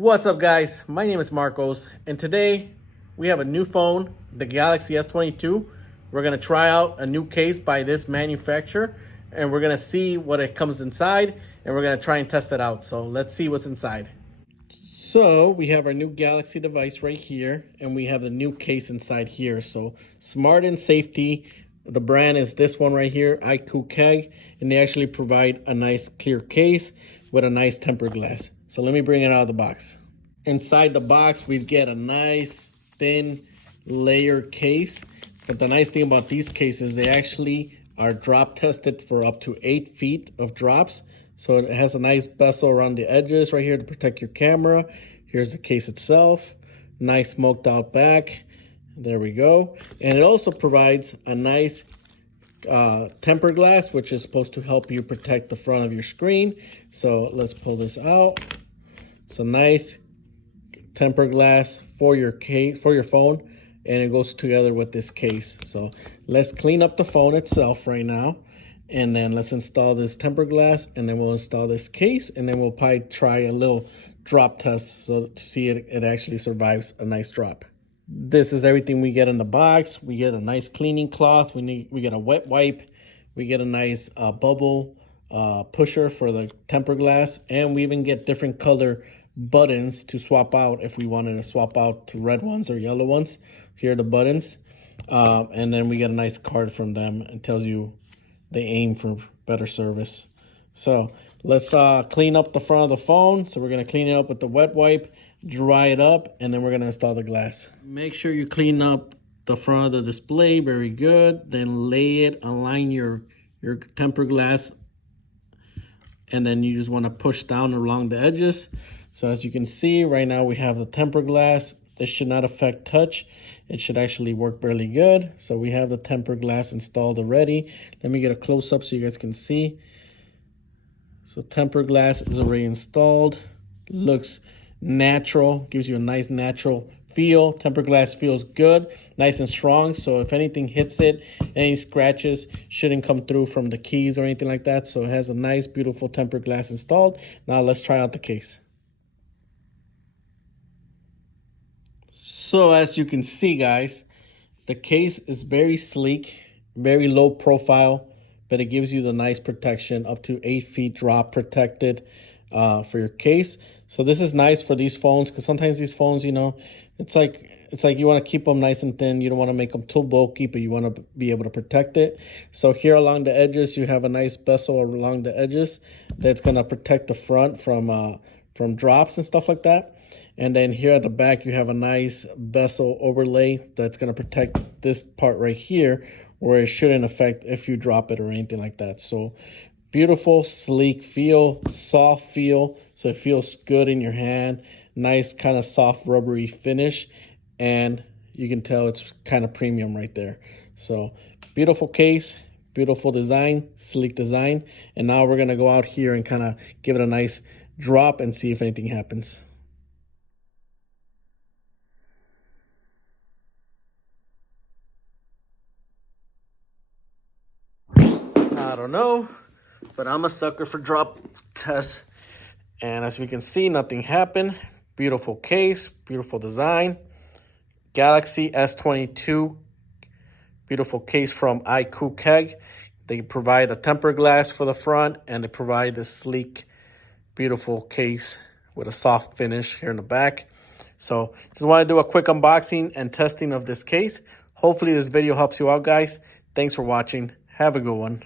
What's up, guys? My name is Marcos, and today we have a new phone, the Galaxy S22. We're going to try out a new case by this manufacturer, and we're going to see what it comes inside, and we're going to try and test it out. So let's see what's inside. So we have our new Galaxy device right here, and we have the new case inside here. So smart and safety. The brand is this one right here, IKooKeg, and they actually provide a nice clear case with a nice tempered glass. So let me bring it out of the box. Inside the box, we get a nice thin layered case. But the nice thing about these cases, they actually are drop tested for up to 8 feet of drops. So it has a nice bezel around the edges right here to protect your camera. Here's the case itself. Nice smoked out back. There we go. And it also provides a nice tempered glass, which is supposed to help you protect the front of your screen. So let's pull this out. It's a nice tempered glass for your case, for your phone, and it goes together with this case. So let's clean up the phone itself right now, and then let's install this tempered glass, and then we'll install this case, and then we'll probably try a little drop test so to see it actually survives a nice drop. This is everything we get in the box. We get a nice cleaning cloth. We get a wet wipe. We get a nice bubble pusher for the tempered glass, and we even get different color buttons to swap out if we wanted to swap out to red ones or yellow ones. Here are the buttons, and then we get a nice card from them. It tells you they aim for better service. So let's clean up the front of the phone. So we're going to clean it up with the wet wipe, dry it up, and then we're going to install the glass. Make sure you clean up the front of the display very good. Then lay it, align your tempered glass, and then you just want to push down along the edges. So as you can see right now, we have the tempered glass. This should not affect touch. It should actually work really good. So we have the tempered glass installed already. Let me get a close up so you guys can see. So tempered glass is already installed. Looks natural, gives you a nice natural feel. Tempered glass feels good, nice and strong. So if anything hits it, any scratches shouldn't come through from the keys or anything like that. So it has a nice, beautiful tempered glass installed. Now let's try out the case. So as you can see, guys, the case is very sleek, very low profile, but it gives you the nice protection, up to 8 feet drop protected for your case. So this is nice for these phones, because sometimes these phones, you know, it's like you want to keep them nice and thin. You don't want to make them too bulky, but you want to be able to protect it. So here along the edges, you have a nice bezel along the edges that's going to protect the front from drops and stuff like that. And then here at the back, you have a nice bezel overlay that's going to protect this part right here, where it shouldn't affect if you drop it or anything like that. So beautiful, sleek feel, soft feel. So it feels good in your hand. Nice kind of soft rubbery finish. And you can tell it's kind of premium right there. So beautiful case, beautiful design, sleek design. And now we're going to go out here and kind of give it a nice drop and see if anything happens. I don't know, but I'm a sucker for drop tests. And as we can see, nothing happened. Beautiful case, beautiful design. Galaxy S22, beautiful case from IKooKeg. They provide a tempered glass for the front, and they provide this sleek, beautiful case with a soft finish here in the back. So just want to do a quick unboxing and testing of this case. Hopefully this video helps you out, guys. Thanks for watching. Have a good one.